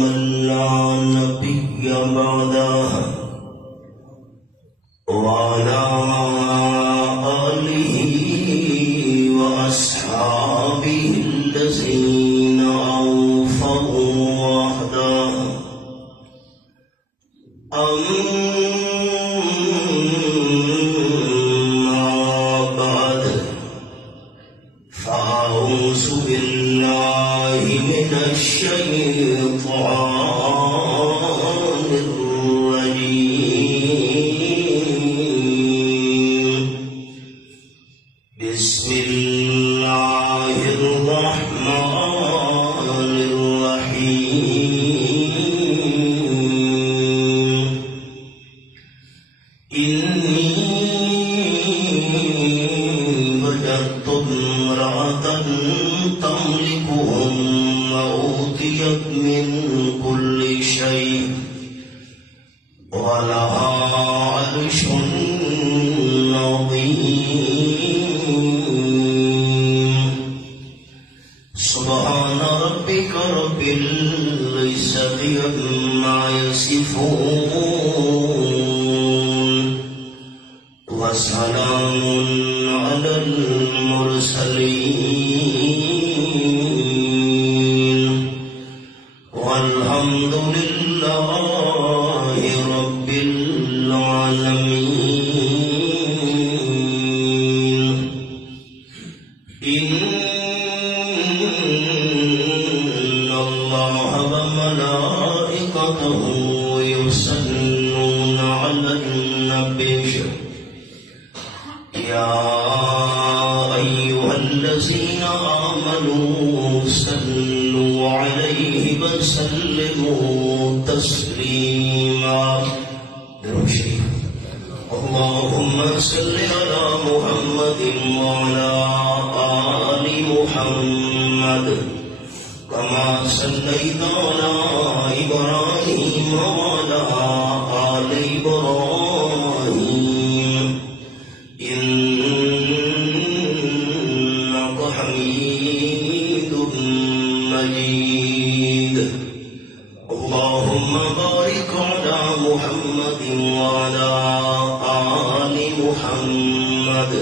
من لا نبي بعده وعلى آله وأصحابه الذين أوفوا وحده أما بعد فأعوذ بالله من الشيطان الرجيم بسم الله الرحمن الرحيم إني وجدت امرأة تملكهم وأوتيت من كل شيء ولها عرش عظيم سبحان ربك رب العزة عما يصفون وسلام على المرسلين والحمد لله رب العالمين إن الله وملائكته يصلون على النبي يا أيها الذين آمنوا صلوا عليه وسلموا تسليما. اللهم صل على محمد وعلى آل محمد كما صليت على إبراهيم وعلى آل إبراهيم إنك حميد مجيد. اللهم بارك على محمد وعلى آل محمد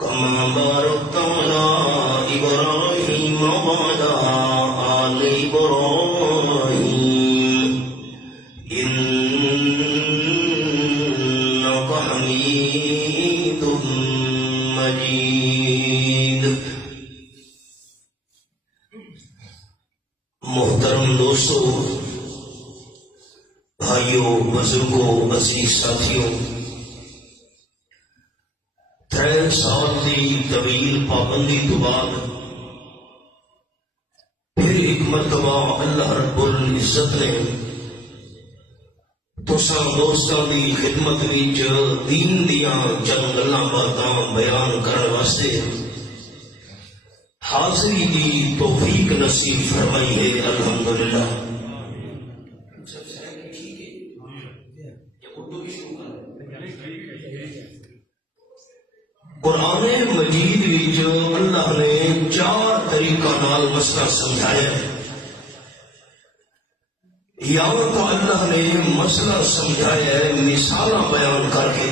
كما باركت على إبراهيم وعلى آل إبراهيم إنك حميد مجيد. محترم دوستو، بھائیوں، بزرگوں، عزیز ساتھیوں، 3 سال کی طویل پابندی تو بعد پھر ایک مرتبہ اللہ رب العزت نے تساں دوستاں دی خدمت وچ دین دیاں چند گلاں باتاں بیان کرن واسطے حاضری دی توفیق نصیب فرمائی ہے. الحمدللہ. قرآن مجید وچ اللہ نے 4 طریقہ نال مسئلہ سمجھایا ہے. یا تو اللہ نے مسئلہ سمجھایا ہے مثالاں بیان کر کے،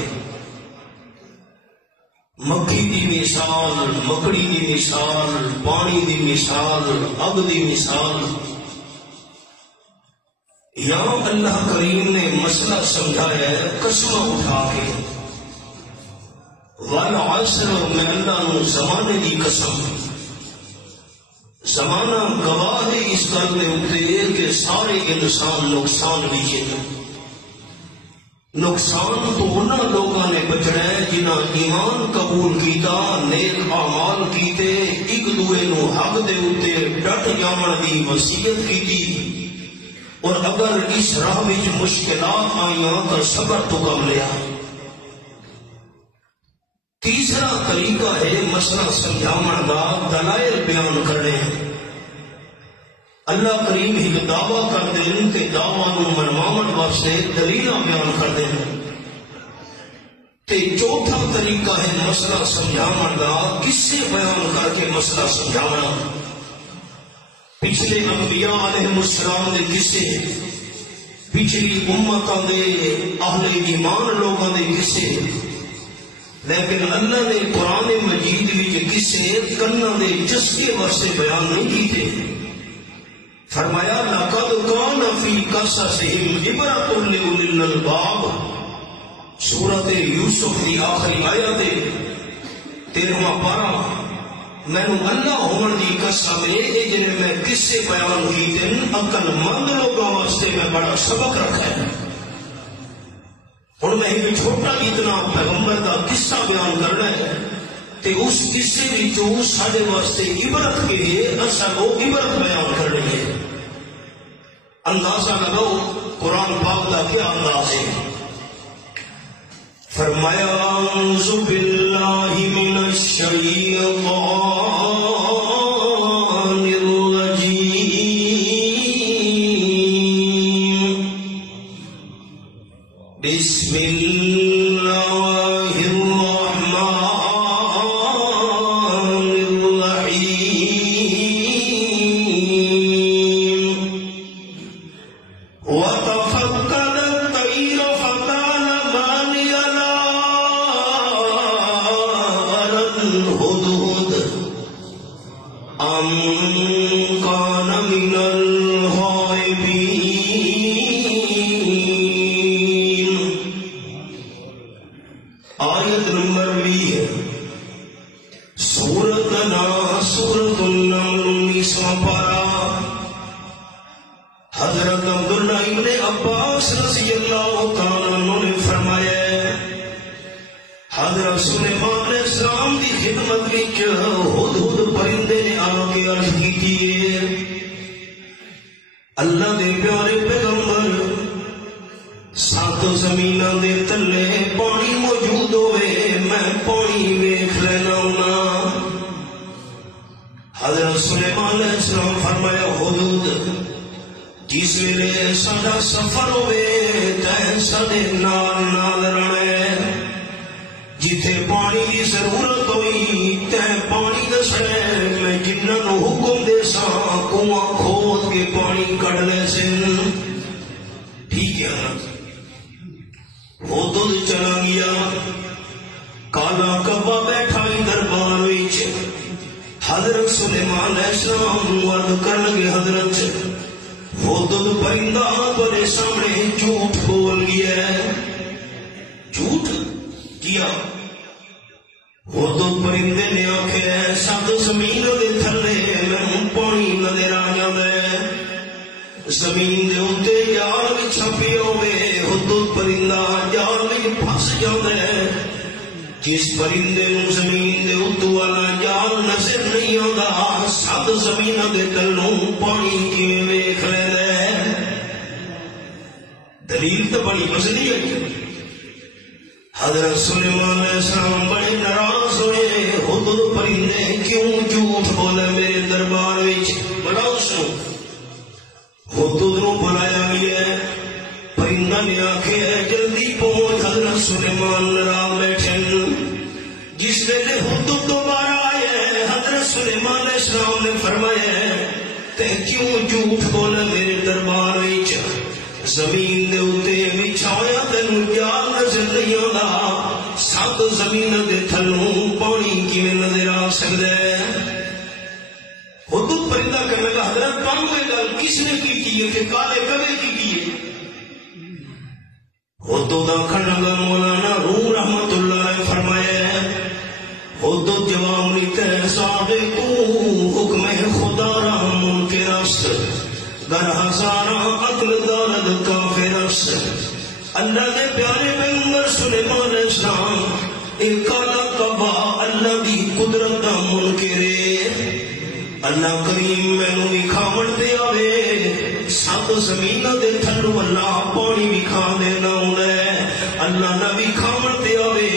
مکھی دی مثال، مکڑی دی مثال، پانی دی مثال، اگ دی مثال. یا اللہ کریم نے مسئلہ سمجھایا ہے قسمہ اٹھا کے. والعصر، میں اللہ نو زمانے دی قسم. زمانہ گواہ ہے اس گل میں اٹھتے کہ سارے انسان نقصان بھی نقصان تو انہاں لوگاں نے بچنا ہے جنہاں ایمان قبول کیتا، نیک اعمال کیتے، ایک دوے نو حق دے اتے ڈٹ جاون دی وصیت کیتی، اور اگر اس راہ وچ مشکلات آئیاں تو صبر تو کم لیا. تیسرا طریقہ ہے مسئلہ سمجھاون دا دلائل بیان کرنے. اللہ کریم ایک دعویٰ کرتے ہیں کہ دعویٰ نو منواون واسطے دلیلاں بیان کرتے ہیں. تے چوتھا طریقہ ہے مسئلہ سمجھاون دا قصے بیان کر کے مسئلہ سمجھاونا. پچھلے انبیاء علیہ السلام دے قصے، پچھلی امتاں دے اہل ایمان لوگاں دے قصے، لیکن اللہ نے قرآن مجید وچ قصے کناں دے چسکے واسطے بیان نہیں کیتے۔ فرمایا لقد کان فی قصصہم عبرۃ لأولی الالباب، سورۃ یوسف کی آخری آیت 13واں پارہ۔ مینوں اللہ ہون دی قسم ہے جنہیں میں قصے بیان کیتے عقل مند لوگاں واسطے میں بڑا سبق رکھا ہے۔ ہن میں ایک چھوٹا اتنا پیغمبر کا قصہ بیان کرنا ہے تے اس قصے وچوں ساڈے واسطے عبرت کے لیے اصل وہ عبرت بیان کرنی ہے۔ اندازہ لگاؤ قرآن پاک کا کیا انداز ہے۔ فرمایا اعوذ باللہ من الشیطان الرجیم، بسم اللہ الرحمن الرحیم، وتفقد الطير فقال ما لي لا أرى الهدهد أم كان من الغائبين۔ آیت نمبر 20 سورۃ النمل 19واں پارہ۔ حضرت عبداللہ ابن عباس رضی اللہ تعالیٰ عنہ نے فرمایا حضرت سلیمان علیہ السلام کی خدمت وچ ہدہد پرندے نے آ کے عرض کی، اللہ دے پیارے پیغمبر، سات زمیناں دے تلے پانی موجود ہوئے میں پانی ویکھ لینا ہونا۔ حضرت سلیمان علیہ السلام فرمایا ہدہد، جس ویلے ساڈا سفر ہوئے تے ساڈے نال نال رہنا، جتھے پانی کی ضرورت ہوئی تے پانی دسے، میں جنہاں نوں حکم دے ساں کنواں کھود کے پانی کڈ لے سن۔ ٹھیک ہے نا؟ ہدہد چلا گیا، کالا کبا بیٹھا ہی دربار وچ۔ حضرت سلیمان علیہ السلام عرض کر لگے، حضرت ہدہد پرندہ بڑے سامنے جھوٹ بول گیا ہے۔ جھوٹ کیا؟ ہدہد پرندے نے آکھیا سات زمین دے تھلے میں پانی نظر آ جاندا ہے، زمین دے اوتے جال وچھا پیا ہوئے ہدہد پرندہ جال وچ پھس جاندا ہے۔ جس پرندے نوں زمین دے اتوں والا جال نظر نہیں آندا، سات زمین دے تلوں پانی کیویں ویکھ لیندا ہے؟ دلیل تو بڑی مزنی ہے۔ حضرت سلیمان علیہ السلام بڑے ناراض ہوئے، ہدہد پرندے کیوں جھوٹ بولے میرے دربار وچ؟ بلاؤ سو۔ ہدہد نوں بلایا گیا، پرندہ نے آکھیا جلدی پہنچ۔ حضرت سلیمان ناراض بیٹھے، جس ویلے ہدہد دوبارہ آئے حضرت سلیمان علیہ السلام نے فرمایا تے کیوں جھوٹ بولے میرے دربار وچ؟ زمین دے اوتے بچھایا تینوں جال نظر نہیں آندا، سات زمین دے تھلوں پانی کیویں نظر آ سکدا ہے؟ ہدہد پرندہ کہنے لگا حضرت کم یہ گل کس نے کی ہے کہ کالے کبے کی ہے؟ ہدہد آکھن لگا مولانا روم رحمت اللہ نے فرمایا ہدہد جواب نہیں کہ ساڈے کو حکم خدا را منکر است، گر ہزاراں عقل دارد کافر است۔ اللہ نے پیارے پیغمبر سلیمان علیہ السلام ایک کالا کبا اللہ دی قدرت دا منکر ہے۔ اللہ کریم مینوں وکھاون تے آوے، سات زمین دے تھلوں اللہ پانی وکھا دینا ہوندا ہے۔ اللہ نہ وکھاون تے آوے،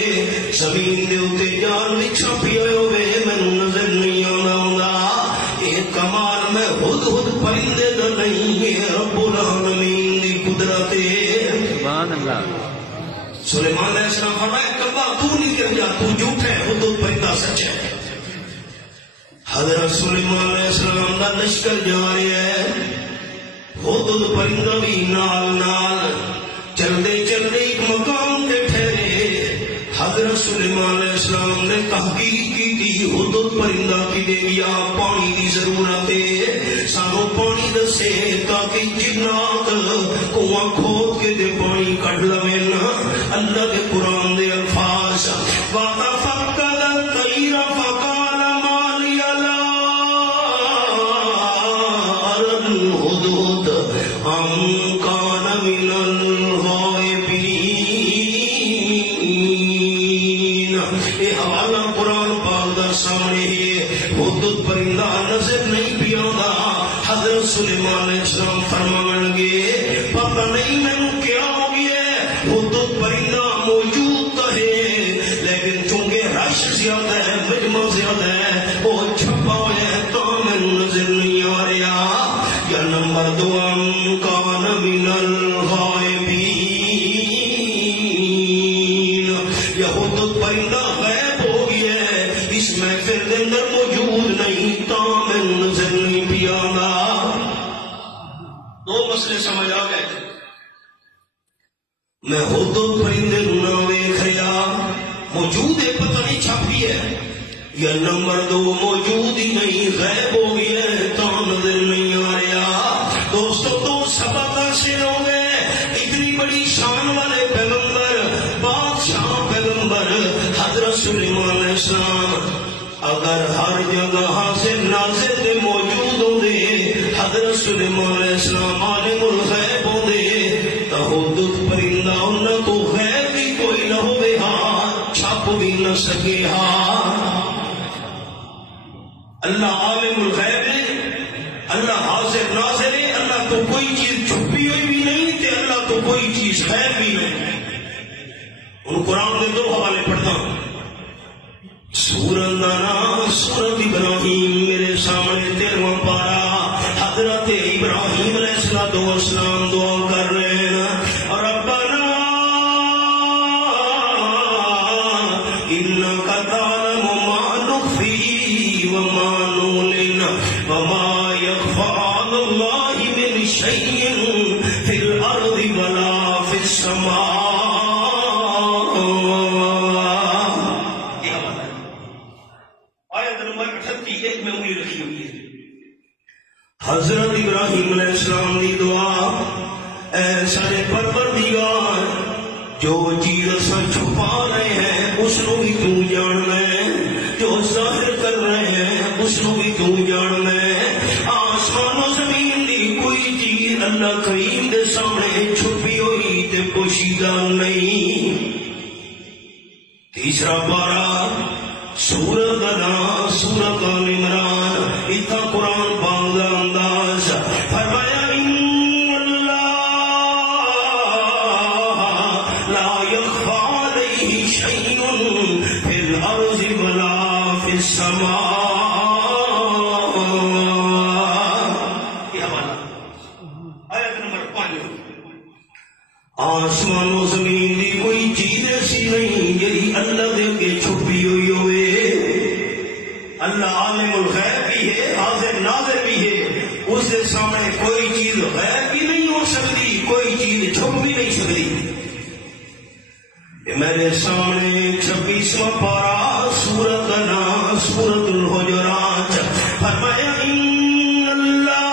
زمین دے اوتے جال وچھا پیا ہوئے مینوں نظر نہیں آندا ہوندا۔ اے کمال میں ہدہد پرندے دا نہیں، رب العالمین دی قدرت ہے۔ سبحان اللہ۔ سلیمان علیہ السلام فرمایا کبا تو نہیں کر جا، تو جھوٹ ہے، ہدہد پرندہ سچ ہے۔ حضرت سلیمان علیہ السلام کا لشکر جا رہا ہے، ہدہد پرندہ بھی نال نال چلتے چلتے ایک مقام تے ٹھہرے۔ حضرت سلیمان علیہ السلام نے تحقیق کی تھی، ہدہد پرندہ کی گیا پانی کی ضرورت ہے، سانو پانی دسے تاکہ جنات کنواں کھود کے دے پانی کڈ لویں۔ اللہ کے قرآن دے الفاظ وَتَفَقَّدَ الطَّيْرَ فَقَالَ مَا لِيَ لَا أَرَى الْهُدْهُدَ أَمْ كَانَ مِنَ الْغَائِبِينَ۔ یہ حوالہ قرآن پاک دا سامنے ہے، ہدہد پرندہ نظر نہیں پیاندا۔ حضرت سلیمان علیہ السلام فرمان لگے پتہ نہیں مینوں کیا ہو گیا ہے، ہدہد پرندہ موجود تو ہے لیکن چونکہ رش زیادہ ہے، مجمع زیادہ ہے، وہ چھپا ہوا ہے تو مینوں نظر نہیں آ رہا۔ یا نمبر 2 کان من الغائبین، یہ ہدہد پرندہ غائب ہو گیا ہے، اس محفل کے اندر موجود نہیں تو مینوں نظر نہیں پیا گا۔ دو مسئلے سمجھ آ گئے، میں ہدہد پرندے نہ ویکھ رہا، موجود ہے پتہ نہیں چھپی ہے، یا نمبر 2 موجود ہی نہیں، غائب ہو گیا ہے تو نظر نہیں آ رہا۔ دوستو دو سبق حاصل ہو گئے، اتنی بڑی شان والے پیغمبر، بادشاہ پیغمبر حضرت سلیمان علیہ السلام اگر ہر جگہ حاضر ناظر دے موجود ہوندے، حضرت سلیمان علیہ السلام عالم الغیب ہوندے، تو ہدہد پرندہ انہاں تو غیب بھی کوئی نہ ہوئے، ہاں چھپ بھی نہ سکے۔ ہاں اللہ عالم الغیب ہے، اللہ حاضر ناظر ہے، اللہ تو کوئی چیز چھپی ہوئی بھی نہیں تے اللہ تو کوئی چیز غیب بھی نہیں۔ ان قرآن کے 2 حوالے پڑھتا ہوں۔ سورت نام سورت ابراہیم میرے سامنے 13واں پارا، حضرت ابراہیم علیہ السلام دعا کر رہے ہیں، ربنا انک تعلم ما نخفی وما نعلن وما یخفی علی اللہ من شیء فی الارض ولا فی السماء۔ حضرت ابراہیم علیہ السلام کی دعا، اے سارے پروردگار جو چیز اساں چھپا رہے ہیں اس کو بھی تو جاننا ہے، جو ظاہر کر رہے ہیں اس کو بھی تو جاننا ہے۔ آسمان و زمین دی کوئی چیز اللہ کریم دے سامنے چھپی ہوئی تے پوشیدہ نہیں۔ تیسرا پارا سورت نام سورت آل عمران، اتنا قرآن پاک دا انداز فرمایا ان اللہ لا یخفی علیہ شیء فی الارض ولا فی السماء۔ یہ حوالہ آیت نمبر 5۔ آسمان و زمین دی کوئی چیز ایسی نہیں جی اللہ دے کے چھپی ہوئی ہوئے۔ اللہ عالم الغیب بھی ہے، حاضر ناظر بھی ہے، اس کے سامنے کوئی چیز غیب بھی نہیں ہو سکتی، کوئی چیز چھپ بھی نہیں سکتی۔ میرے سامنے 26واں پارا سورت کا نام سورت الحجرات، فرمایا ان اللہ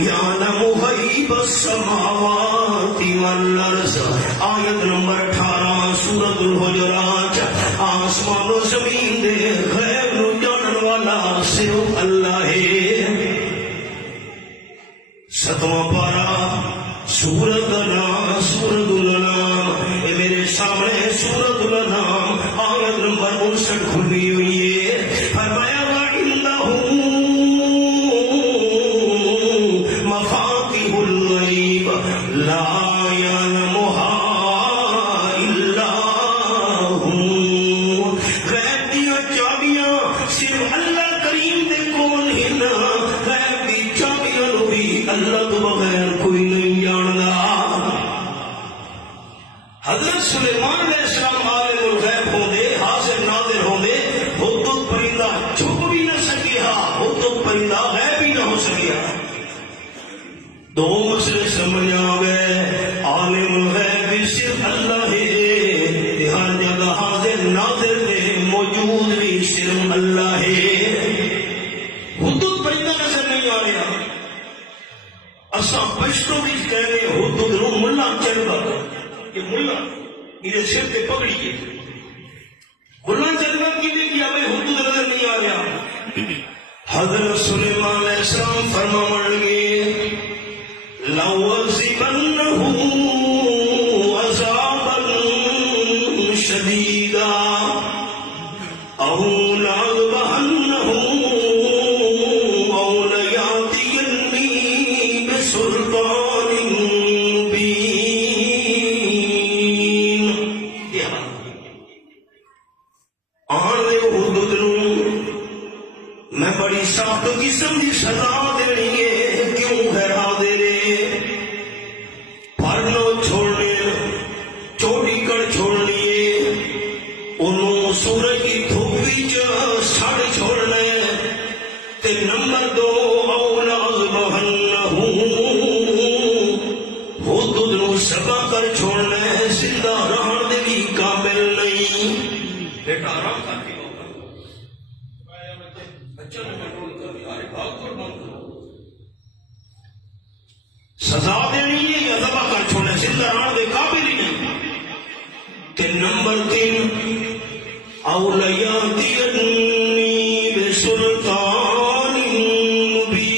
یعلم غیب السماوات والارض، آیت نمبر 18 سورت الحجرات۔ آسمان و زمین دے غیب نو جانن والا صرف اللہ ہے۔ 7واں پارا سورت الانعام سورت الانعام، اے میرے سامنے سورت الانعام آیت نمبر 59 کھلی ہوئی ہے، فرمایا وَعِندَهُ مَفَاتِحُ الْغَيْبِ لَا يَعْلَمُهَا إِلَّا هُوَ۔ غیب دیا چابیاں صرف اللہ کریم دے کول ہے، دو مسئلے سمجھ آ گئے، عالم الغیب صرف اللہ ہے، ہر جگہ حاضر ناظر ہے، موجود بھی صرف اللہ ہے۔ حدود بڑھتا نظر نہیں آ رہا، اساں پشتوں بھی کہہ رہے حدود رو ملا چل گا، یہ ملا میرے سر پہ پکڑی ہے، ملا چل گا کی نہیں کیا، میں حدود نظر نہیں آ رہا۔ حضرت سلیمان علیہ السلام فرمان لگے لَوَعَذِّبَنَّهُ عَذَابًا شَدِيدًا أَوْ لَأَذْبَحَنَّهُ أَوْ لَيَأْتِيَنِّي بِسُلْطَانٍ مُّبِينٍ۔ آنے حدود میں بڑی سخت قسم کی سزا دینی ہے، کیوں ہے حاضر پڑھنا چھوڑنے چوڑی کر چھوڑنی، انہوں سورج کی دھوپی سڑ چھوڑنے، تے نمبر 2 اولا اذبحنہ حدود نو سبا کر چھوڑنے، زندہ رہن دے کی قابل نہیں۔ بیٹا آرام کر کے سزا دینی ہے یا ذبح کر چھوڑے، زندہ رہن دے قابل ہی نہیں۔ کہ نمبر 3 او لیاتینی بسلطان مبین،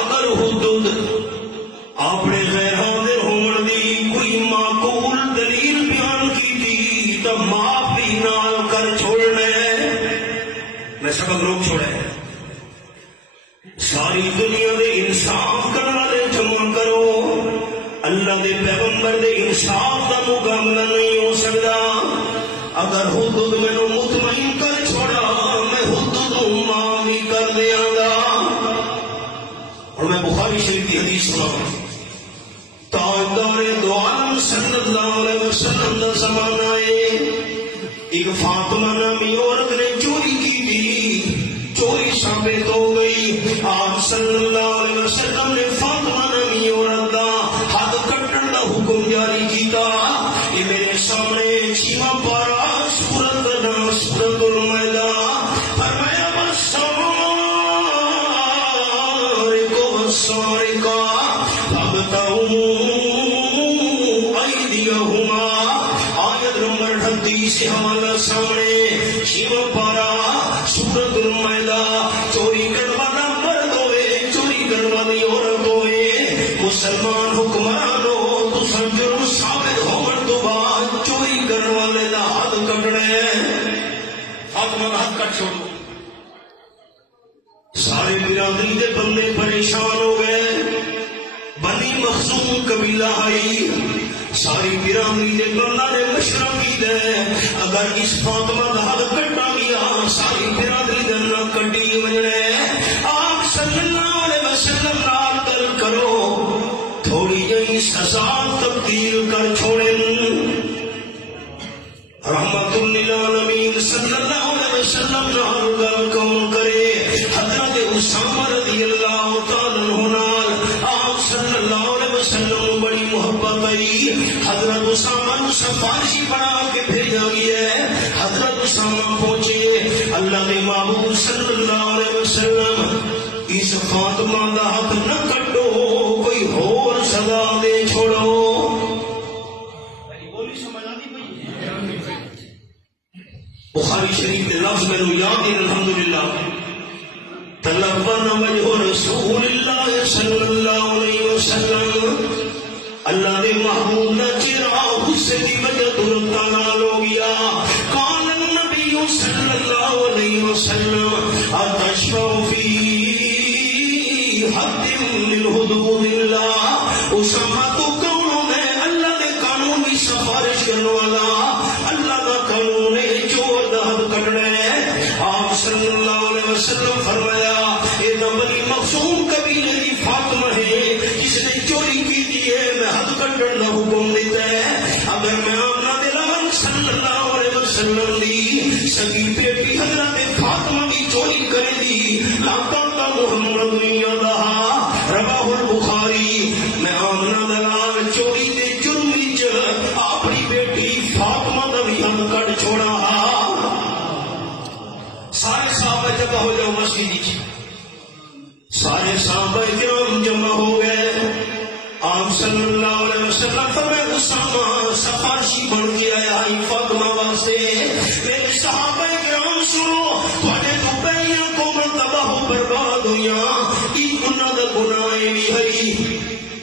اگر حدود اپنے غیر حاضر ہون دی کوئی معقول دلیل بیان کی تھی تو معافی نال کر چھوڑنے، میں سبق روک چھوڑے، ساری دنیا دے انصاف کرنے والے جمع کرو، اللہ دے پیغمبر دے انصاف کا مقابلہ نہیں ہو سکتا۔ اگر حدود میں نو مطمئن کر چھوڑا، میں حدود معاف بھی کر دیا گا۔ اور میں بخاری شریف کی حدیث سنا، تاجدار دو عالم صلی اللہ علیہ وسلم کا زمانہ ہے، ایک فاطمہ نامی عورت نے چوری کی تھی، چوری ثابت ہو گئی، آپ صلی اللہ علیہ وسلم نے فاطمہ نامی عورت کا ہاتھ کٹن کا حکم جاری کیتا۔ یہ میرے سامنے 6واں پارہ سورۃ کا نام سورۃ المائدہ، فرمایا والسارق فاقطعوا ایدیہما، آیت نمبر 38 سے حوالہ سامنے، 6واں پارہ سورۃ المائدہ۔ چوری کرنے والا مرد ہوئے، چوری کرنے والی عورت ہوئے، مسلمان حکمران ہو، تو جرم ثابت ہونے تو بعد چوری کرنے والے کا ہاتھ کٹنے، فاطمہ کا ہاتھ کٹ چھوڑو۔ سارے برادری کے بندے پریشان ہو گئے، بنی مخزوم قبیلہ آئی، ساری برادری کے بندہ نے مشورہ کی دے، اگر اس فاطمہ کا ہاتھ کٹا گیا ساری برادری کے نہ کٹی مجھے، آپ صلی اللہ علیہ وسلم نال گل کرو، تھوڑی جہی سزا تبدیل کر چھوڑے۔ رحمت للعالمین صلی اللہ علیہ وسلم نال گل کون کرے؟ حضرت اسامہ رضی اللہ تعالی عنہ نال آپ صلی اللہ علیہ وسلم بڑی محبت آئی، حضرت اسامہ کو سفارشی بنا کے بھیجا گیا ہے۔ حضرت اسامہ پہنچے، اللہ کے محبوب صلی اللہ علیہ وسلم اس فاطمہ کا ہاتھ نہ کٹو، کوئی اور سزا دے چھوڑو۔ بخاری شریف کے لفظ میں یاد ہے الحمدللہ، تلقن وجہ رسول اللہ صلی اللہ علیہ وسلم، اللہ نے محبوب نہ چہرہ غصے کی وجہ درتا نال ہو گیا۔ قال النبی صلی اللہ علیہ وسلم اتشفع فی حد من حدود اللہ، اسامہ تو کون ہے؟ اللہ کے قانون کی سفارش کرنے والا، اللہ کا قانون ہے چور دا حد کٹنا ہے۔ آپ صلی اللہ علیہ وسلم فرمایا یہ بنی مخزوم قبیلے کی فاطمہ ہے، جس نے چوری کی تھی ہے، میں حد کٹن کا حکم دیتا ہے۔ اگر میں آمنہ دلال صلی اللہ علیہ وسلم دی سگی بیٹی حضرت فاطمہ کی چوری کرے دی، لاکاں کا محمد یادہ رواہ البخاری میں آمنہ دلال چوری دے جرم وچ اپنی بیٹی فاطمہ دا بھی ہم کٹ چھوڑا سارے صحابہ جمع ہو جاؤ مسجد سارے صحابہ کرام جمع ہو گئے آپ صلی اللہ علیہ وسلم فرمائے اسامہ سفارشی بن کے آیا فاطمہ واسطے میرے صحابہ کرام سنو تھوڑے تو پہلیاں کو مرتبہ ہو برباد ہویاں ایک گناہ دا گناہ بھی ہے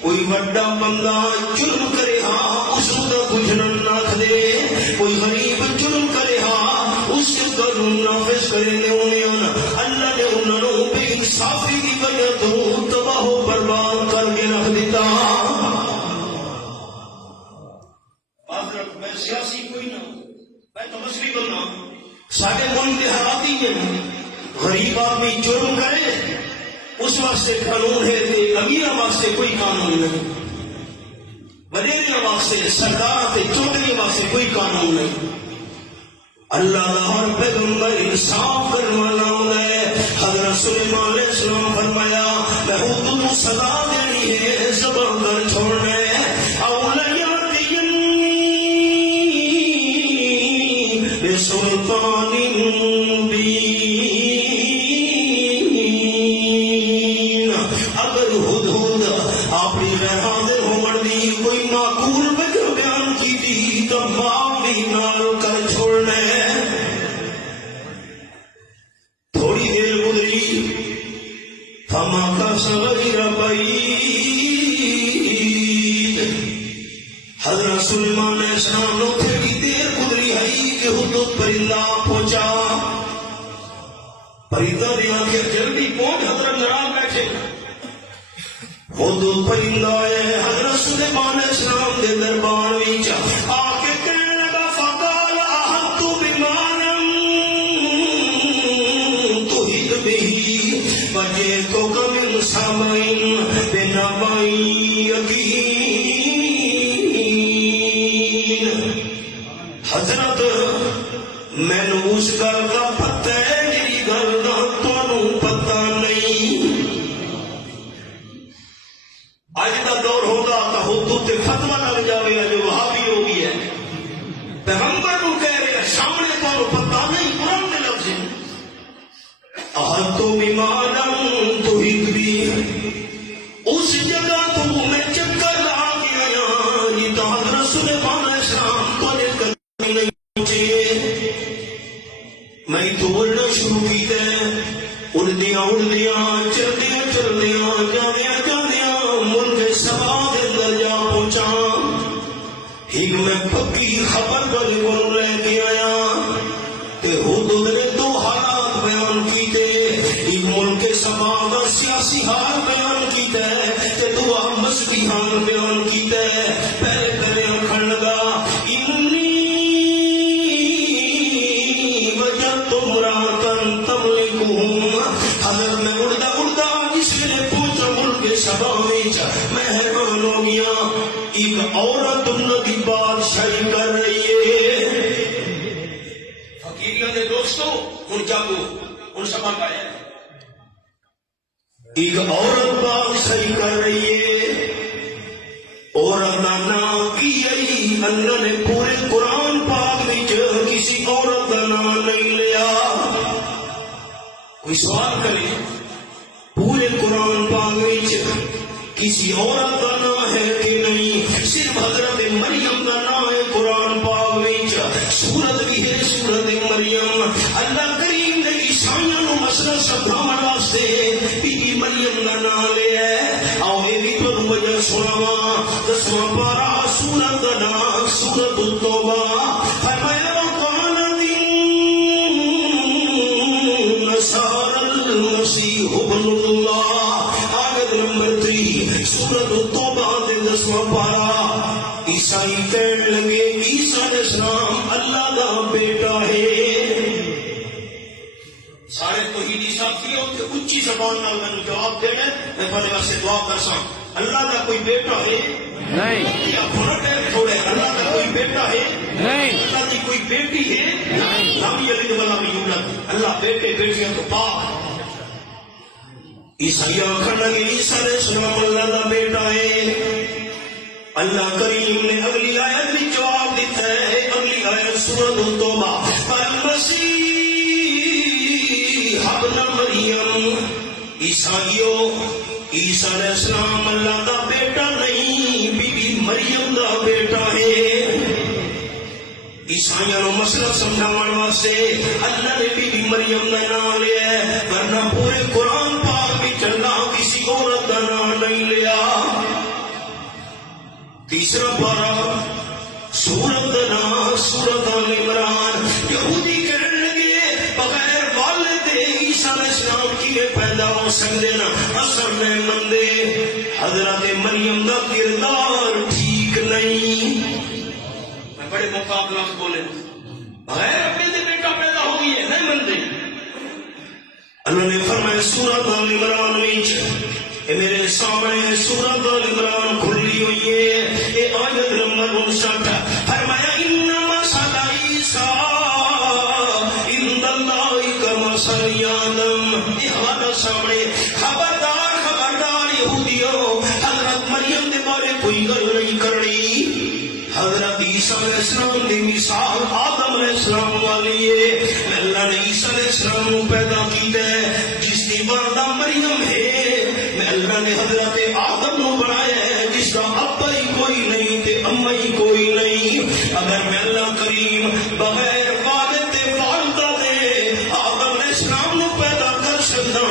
کوئی وڈا بندہ جرم کرے ہاں اس دا کچھ نہ دے کوئی غریب جرم کرے ہاں اس کے قانون نافذ کرے اللہ نے انہوں بے انصافی کی وجہ تو تباہ و برباد کر کے رکھ دیتا میں سیاسی کوئی نہ میں تو مسئلہ بننا سارے ملک کے حالات ہی ہیں غریب آدمی جرم کرے اس واسطے قانون ہے کہ امیر واسطے کوئی قانون نہیں وڈیریاں واسطے سرکار تے چودھری واسطے کوئی قانون نہیں اللہ ہر پیغمبر انصاف کروانا ہے حضرت سلیمان علیہ السلام فرمایا میں حدود کو سزا دینی ہے زبان کر چھوڑنا ہے اولیات بسلطان مبین اگر حدود اپنی غیر حاضر ہومن دی کوئی معقول وجہ بیان کی دی تو باپ بھی نال کر چھوڑنا ہے تھوڑی دیر گزری فما کا صغیر بعید حضرت سلیمان علیہ السلام نے تھوڑی دیر گزری ہے کہ حدود پرندہ پہنچا پرندہ دیا کہ جلدی پہنچ حضرت ناراض بیٹھے حدود پرندہ ہے حضرت سلیمان علیہ السلام دے دربار وچ آ کے کہنے لگا فقال احط بما لم تحط به وجئتک من سبع بنبأ یقین حضرت میں نے اس گل کا پتہ ہے جی گل کا تمہیں پتہ نہیں اج کا دور ہوگا تو حدود تے فتوی لگ جائے گا جو وہابی ہو گئی ہے پیغمبر کو کہہ رہے ہیں سامنے تو پتہ نہیں قرآن کے لفظ احط بما لم تحط به اس جگہ تو میں چکر لا کے آیا یہ تو حضرت سلیمان علیہ السلام کو لے کر نہیں پہنچے میں تو اڑنا شروع کیتا اڑدیاں چلدیاں جاندیاں ملک سبا دے اندر جا پہنچا ایک میں پکی خبر کو لے کے آیا کہ حدود نے دو حالات بیان کیتے ایک ملک سبا کا سیاسی حال بیان کیتا ہے تے دعا مذہبی حال بیان کیتا ہے پہلے آکھن لگا حضرت میں اڑدا جس ویلے پہنچا ملک سبا میں حیران ہو گیا ایک عورت انہوں کی بادشاہی کر رہی ہے فقیریاں دے دوستو ان جاگو ان سبا کا ہے ایک عورت بادشاہی کر رہی ہے عورت کا نام کی اللہ نے پورے قرآن پاک میں کسی عورت کا نام نہیں لیا کوئی سوال کرے پورے قرآن پاک میں کسی عورت کا نام ہے کہ نہیں صرف حضرت مریم کا نام ہے قرآن پاک میں سورت بھی ہے سورت مریم اللہ کریم نے عیسائیوں کو مسئلہ سمجھانے واسطے بی بی مریم کا نام لیا ہے آؤ یہ بھی تو وجہ سناواں 10واں پارہ سورت کا نام سورت التوبہ فرمایا المسیح ابن اللہ آیت نمبر 3 سورۃ التوبہ دے 10واں پارہ عیسائی کہنے لگے عیسیٰ علیہ السلام اللہ کا بیٹا ہے سارے توحیدی ساتھیوں کے اچھی زبان نال میں جواب دینا میں بڑے واسطے دعا کرساں اللہ کا کوئی بیٹا ہے نہیں یا پھوڑے تھوڑے اللہ کا کوئی بیٹا ہے نہیں اللہ کی کوئی بیٹی ہے نہیں لم یلد ولم یولد اللہ بیٹے بیٹیاں تو پاک عیسائی آخر لگے عیسیٰ علیہ السلام اللہ کا بیٹا ہے. اللہ کریم نے اگلی آیت میں جواب دیتا ہے. اگلی آیت سورۃ التوبہ. المسیح ابن مریم. عیسائیو عیسیٰ علیہ السلام اللہ کا بیٹا نہیں، بی بی مریم کا بیٹا ہے. عیسائیوں مسئلہ سمجھاؤن واسطے اللہ نے بی بی مریم کا نام لیا ہے، ورنہ پورے قرآن پاک میں اللہ کسی عورت کا نام نہیں لیا. تیسرا پارا سورت کا نام سورت آل عمران. یہودی کہنے لگے بغیر والد عیسیٰ علیہ السلام کی پیدا ہو سکتے نا. اصل میں مندے حضرت مریم کا کردار ٹھیک نہیں. بڑے مقابلہ بولے بغیر اپنے سے بیٹا پیدا ہو گئی ہے نہیں مندے. اللہ نے فرمایا سورۃ آل عمران میں میرے سامنے سورۃ آل عمران کھلی ہوئی ہے. یہ آیت نمبر 59. فرمایا انما مثل عیسیٰ عند اللہ کمثل آدم. یہ حوالہ سامنے. خبردار خبردار یہودیوں، حضرت مریم کے بارے کوئی گل نہیں کرنی. حضرت عیسیٰ علیہ السلام کی مثال آدم علیہ السلام والی ہے. اللہ نے عیسیٰ علیہ السلام کو پیدا کیا ہے جس کی والدہ مریم ہے. اللہ نے حضرت آدم کو بنایا ہے جس کا ابا ہی کوئی نہیں تے اما ہی کوئی نہیں. اگر میں اللہ کریم بغیر والد والدہ دے آدم علیہ السلام کو پیدا کر سکتا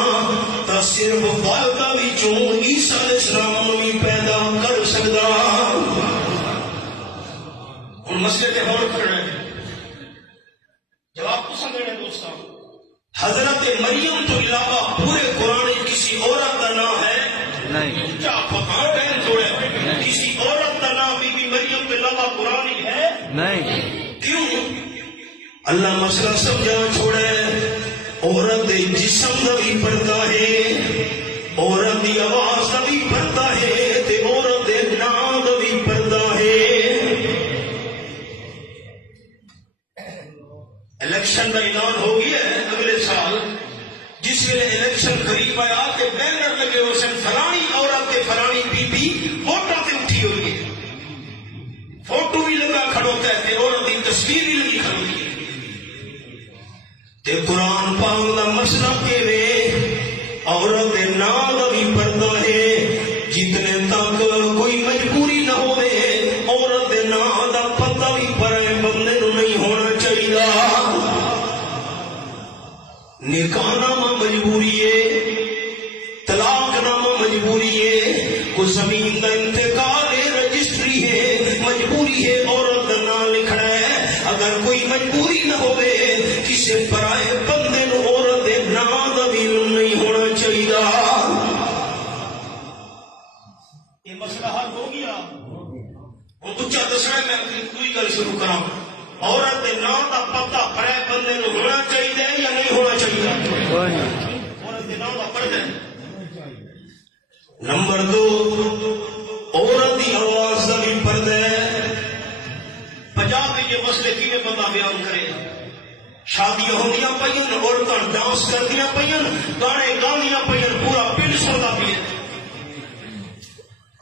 تو صرف والدہ وچوں عیسیٰ علیہ السلام کو بھی پیدا کر سکتا. مسئلے کے ہور کرنا ہے جواب تو سمجھنے دوستوں. حضرت مریم تو علاوہ پورے قرآن کسی عورت کا نام ہے نہیں. کیا پکار بہن چھوڑے کسی عورت کا نام بی بی مریم کے علاوہ قرآن ہے نہیں. کیوں؟ اللہ مسئلہ سمجھا چھوڑے. عورت جسم کا بھی پردہ ہے، عورت کی آواز کا بھی پردہ ہے، تے عورت نام کا بھی پردہ ہے. الیکشن کا اعلان ہو گیا ہے اگلے سال. جس ویلے الیکشن قریب آیا کہ بینر لگے ہو سن فلانی عورت کے فلانی بی بی ووٹاں تے اٹھی ہوئی ہے. فوٹو بھی لگا کھڑوتا ہے تے عورت کی تصویر بھی لگی کھڑوتی ہے. تے قرآن پاک کا مسئلہ کہ عورت کے نام کا بھی پردہ ہے. جتنے تک کوئی مجبوری نہ ہوئے عورت کے نام کا پتہ بھی پر بندے نو نہیں ہونا چاہیے. نکاح نامہ مجبوری ہے، طلاق نامہ مجبوری ہے، کوئی زمین کا انتقال ہے، رجسٹری ہے، مجبوری ہے عورت کا نام لکھنا ہے. اگر کوئی مجبوری نہ ہوئے کسی پرائے بندے نو عورت کے نام کا بھی نہیں ہونا چاہیے. یہ مسئلہ حل ہو گیا. اچھا دسنا میں کوئی گل شروع کرا. عورت کے نام کا پتہ پرائے بندے نو ہونا چاہیے یا نہیں ہونا چاہیے؟ عورت کے نام کا پردہ. نمبر 2 عورت کی آواز کا بھی پردہ ہے. پنجاب میں یہ مسئلے کی بندہ بیان کرے. شادیاں ہوندیاں پئیں، عورتاں ڈانس کردیاں پئیں، گانے گاندیاں پئیں، پورا پنڈ سندا پیا.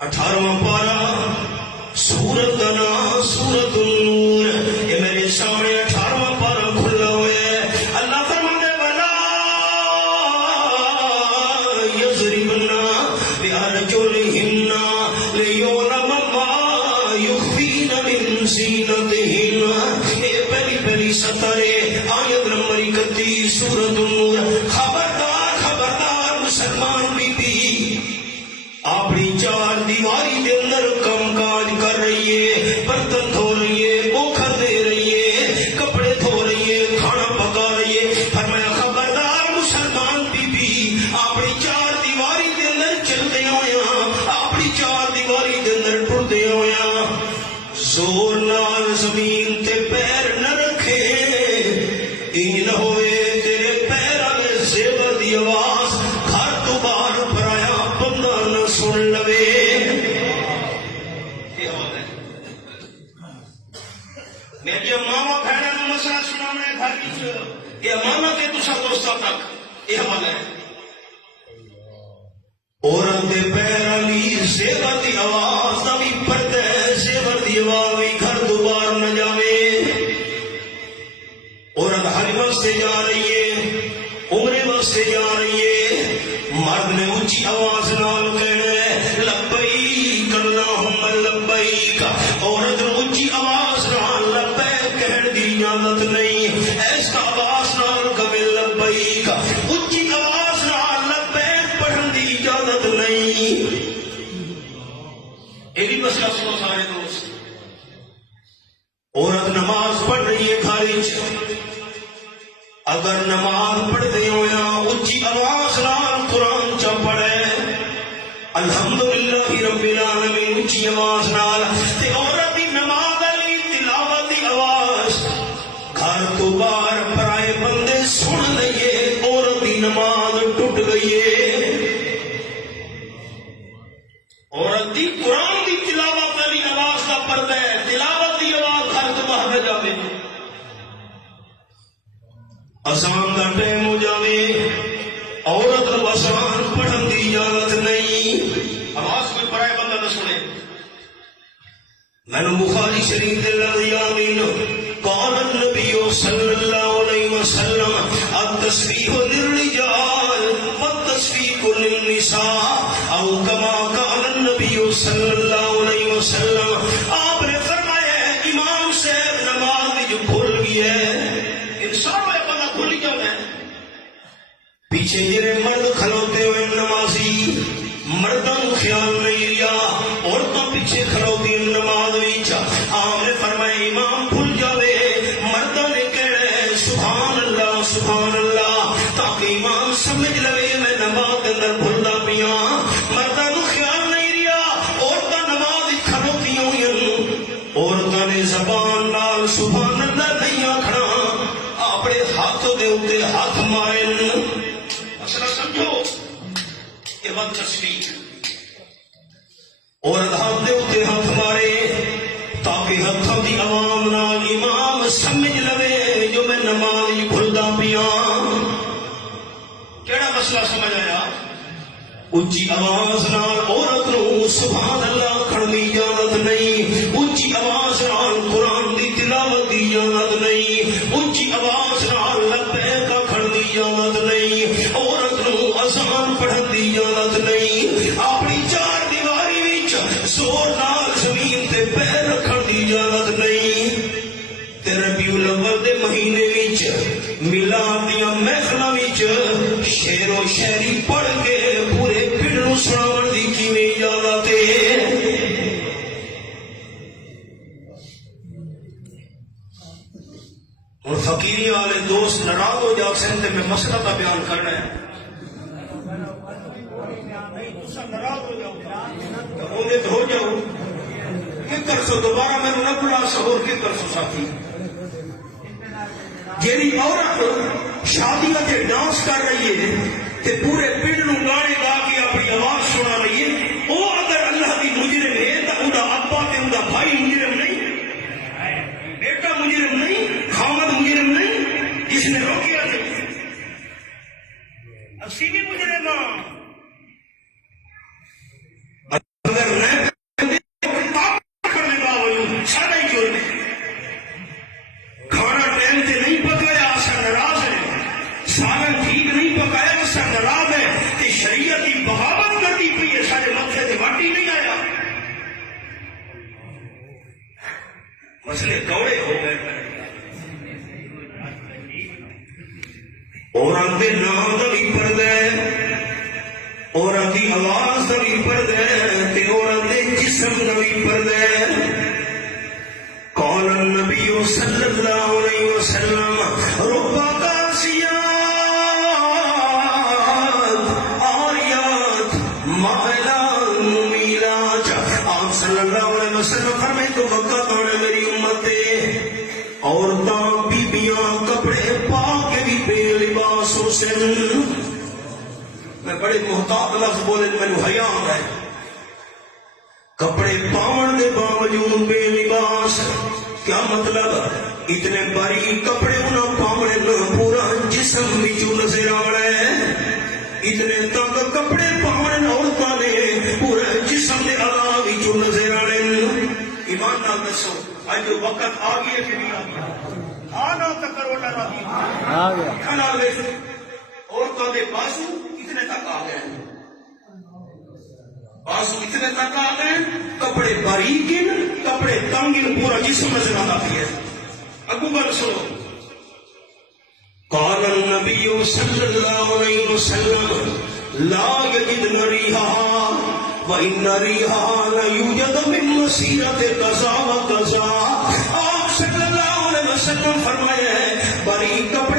18واں پارا سورت کا نام سورت النور. یہ میرے سامنے 18واں پارا کھلا ہوا ہے. اللہ فرماتے ولا یضربن بارجلہن لیعلم ما یخفین من زینتہن. یہ پہلی سطر آیت نمبر 31 سورت النور. خبردار خبردار مسلمان بی بی اپنی چار دیواری کے اندر کام کاج کر رہی ہے، برتن دھو رہی ہے، اوکھر دے رہی ہے، کپڑے دھو رہی ہے، کھانا پکا رہی ہے. فرمایا خبردار مسلمان بی بی اپنی چار دیواری کے اندر چلتے ہویا، اپنی چار دیواری کے اندر ٹرتے ہویا زور نال زمین تے پیر نہ رکھے. این نہ ہوئے تیرے پیر والے زیور دی آواز گھر تو باہر پرایا بندہ نہ سن لوے. میری ماما بہنوں نے مسئلہ سنا میں گھر یہ ماما کے دوسرا دوستوں تک یہ حوالہ ہے. عورت دے پیر علی زیور دی آواز دا بھی پردہ ہے، زیور دی آواز بھی گھر تو باہر نہ جاوے۔ عورت حج واسطے جا رہی ہے، عمرے واسطے جا رہی ہے، مرد نے اونچی آواز نال کہنا ہے لبیک اللہم لبیک۔ عورت نے اونچی آواز نال لبیک کہن دی اجازت نہیں، ایسا آواز نال کہے لبیک، اونچی آواز نال لبیک پڑھن دی اجازت نہیں۔ یہ بھی مسئلہ سنو سارے دوست، عورت نماز پڑھ رہی ہے گھر وچ، اگر نماز پڑھتے ہویا اچھی آواز نال قرآن چا پڑھے الحمدللہ رب العالمین اچھی آواز نال، تے عورت دی نماز علی تلاوت دی آواز گھر تو باہر پرائے بندے سن لئیے، عورت دی نماز ٹوٹ گئی ہے۔ عورت دی قرآن دی تلاوت علی آواز کا پردہ ہے، تلاوت دی آواز گھر تو باہر نہ جاوے، اذان کا ٹائم ہو جاوے، عورت کو اذان پڑھن دی اجازت نہیں۔ آواز کوئی پرائے بندہ نہ سنے۔ میں نے بخاری شریف دے لفظ یامین قال النبی صلی اللہ علیہ وسلم التسبیح للرجال والتسبیح للنساء او کما قال النبی صلی اللہ علیہ وسلم۔ آپ نے فرمایا ہے امام صاحب نماز جو بھول گیا ہے، انسان پیچھے جڑے مرد کھلوتے ہوئے نمازی، مردوں خیال نہیں رہا، عورتوں پیچھے کھلوتی نماز وچ۔ آپ نے فرمایا امام بھول جاوے، مردوں نے کہنا ہے سبحان اللہ سبحان اللہ، تاکہ امام سمجھ لے میں نماز کے اندر بھولتا پیا۔ مردوں خیال نہیں رہا، عورتیں نماز کھلوتی ہوئی، عورتوں نے زبان نال سبحان اللہ نہیں آکھنا، اپنے ہاتھ دے اوتے ہاتھ مارے۔ سمجھو یہ بد تصویر، اور ہاتھ دے اوتے ہاتھ مارے تاکہ ہاتھوں دی عوام نال امام سمجھ لوے جو میں نماز بھولدا پیا۔ کیڑا مسئلہ سمجھ آیا؟ اونچی آواز نال عورت نو سبحان اللہ آکھن دی اجازت نہیں، اونچی آواز نال قرآن دی تلاوت دی اجازت نہیں، اونچی آواز نال لبیک آکھن دی اجازت نہیں، عورت نو اذان پڑھن دی اجازت نہیں، اپنی چار دیواری وچ زور نال زمین تے پیر رکھن دی اجازت نہیں۔ تے ربیع الاول دے مہینے وچ میلاد دیاں محفلاں وچ شعر و شاعری پڑھ کے پورے پنڈ نو سناون دی کیویں اجازت ہے؟ اور فقیری والے دوست ناراض ہو جاؤ سن تے میں مسئلہ کا بیان کرنا ہے، ناراض ہو جاؤ تو ہو جاؤ کی کر سو، دوبارہ میں نہ بلا سہور کی کر سو ساتھی۔ جیڑی عورت شادی کے ڈانس کر رہی ہے تے پورے پنڈ نو گانے گا کے اپنی آواز سنا رہی ہے، وہ اگر اللہ کی مجرم ہے تو انہا ابا تے انہا بھائی مجرم نہیں، بیٹا مجرم نہیں، خامد مجرم نہیں، جس نے روکیا تھا اسی بھی مجرم ہاں۔ اگر میں کرنے کا سارا ہی جرم ہے، کھانا ٹائم سے نہیں پکایا اسا ناراض ہے، سالن ٹھیک نہیں پکایا اسا ناراض ہے، کہ شریعت کی بغاوت کرتی پئی ہے، سارے متھے سے واٹی نہیں آیا۔ مسئلے کوڑے ہو گئے، عورت دے نام دا بھی پردہ ہے، عورت دی آواز دا بھی پردہ ہے، تے عورت دے جسم دا بھی پردہ ہے۔ قال النبی صلی اللہ علیہ وسلم رب قاسیات آریات مائلات ممیلات۔ آپ صلی اللہ علیہ وسلم فرمائے تو وقت آنے میری امت عورتاں بیبیاں کپڑے پا کے بھی بے لباس ہو سن۔ میں بڑے محتاط لفظ بولے میں حیا آتا ہے، کپڑے پاون دے باوجود بے لباس، کیا مطلب؟ اتنے باریک کپڑے انہاں پاونے نہ پورا جسم وچوں نظر آونا ہے، اتنے تنگ کپڑے پاونے عورت آج وقت آ گیا کہ نہیں آ گیا؟ ہاں نہ کروڑا راضی آ گیا کھانا ویسے عورتوں کے بازو کتنے تک آ گئے ہیں؟ بازو اتنے تک آ گئے، کپڑے باریک کپڑے تنگ پورا جسم نظر آتا ہے۔ اگو گل سنو، قال النبی صلی اللہ علیہ وسلم لا یجدن ریحا وان ریحا لیوجد من مسیرت قضا و قضا۔ آپ صلی اللہ علیہ وسلم فرمایا ہے باریک کپڑے